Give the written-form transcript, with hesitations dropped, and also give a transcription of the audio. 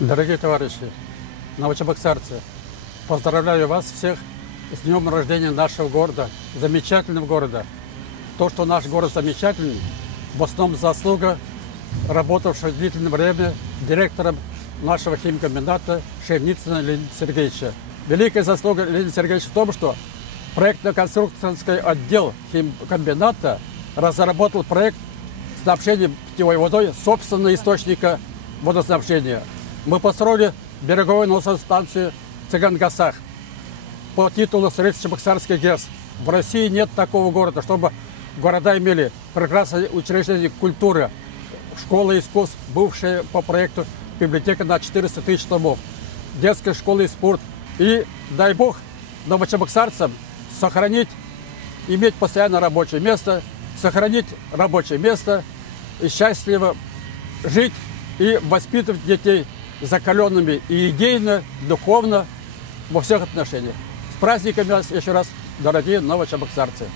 Дорогие товарищи, новочебоксарцы, поздравляю вас всех с днем рождения нашего города, замечательного города. То, что наш город замечательный, в основном заслуга работавшего длительное время директором нашего химкомбината Шевницына Леонида Сергеевича. Великая заслуга Леонида Сергеевича в том, что проектно-конструкторский отдел химкомбината разработал проект снабжения питьевой водой собственного источника водоснабжения. Мы построили береговую насосную станцию Цыган-Гасах по титулу Средств-Чебоксарский ГЭС. В России нет такого города, чтобы города имели прекрасные учреждения культуры, школы искусств, бывшая по проекту библиотека на 400 тысяч томов, детская школа и спорт. И дай бог новочебоксарцам сохранить, иметь постоянное рабочее место, сохранить рабочее место и счастливо жить и воспитывать детей закаленными и идейно, духовно, во всех отношениях. С праздниками вас еще раз, дорогие новочебоксарцы!